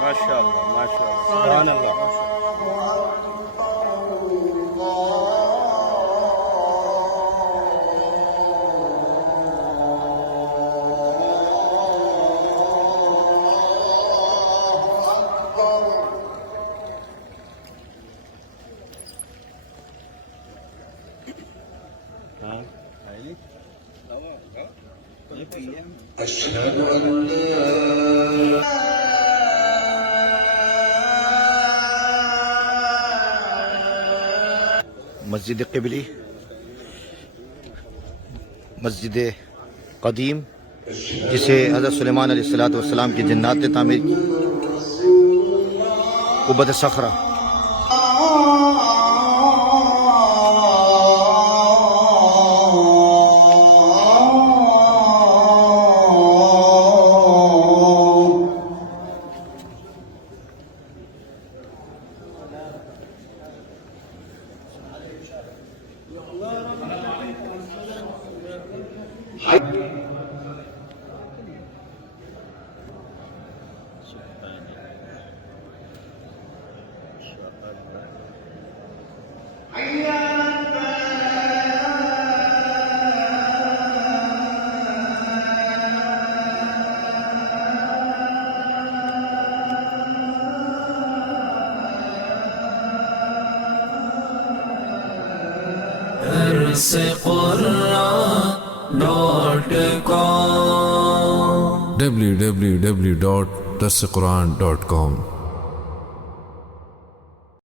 माशाअल्लाह माशाअल्लाह सुभान अल्लाह। أشهد أن لا मस्जिद क़िबली, मस्जिद क़दीम जिसे हज़रत सुलेमान अलैहिस्सलाम की जन्नात ने तामीर की, कुब्बत सखरा। www.darsequran.com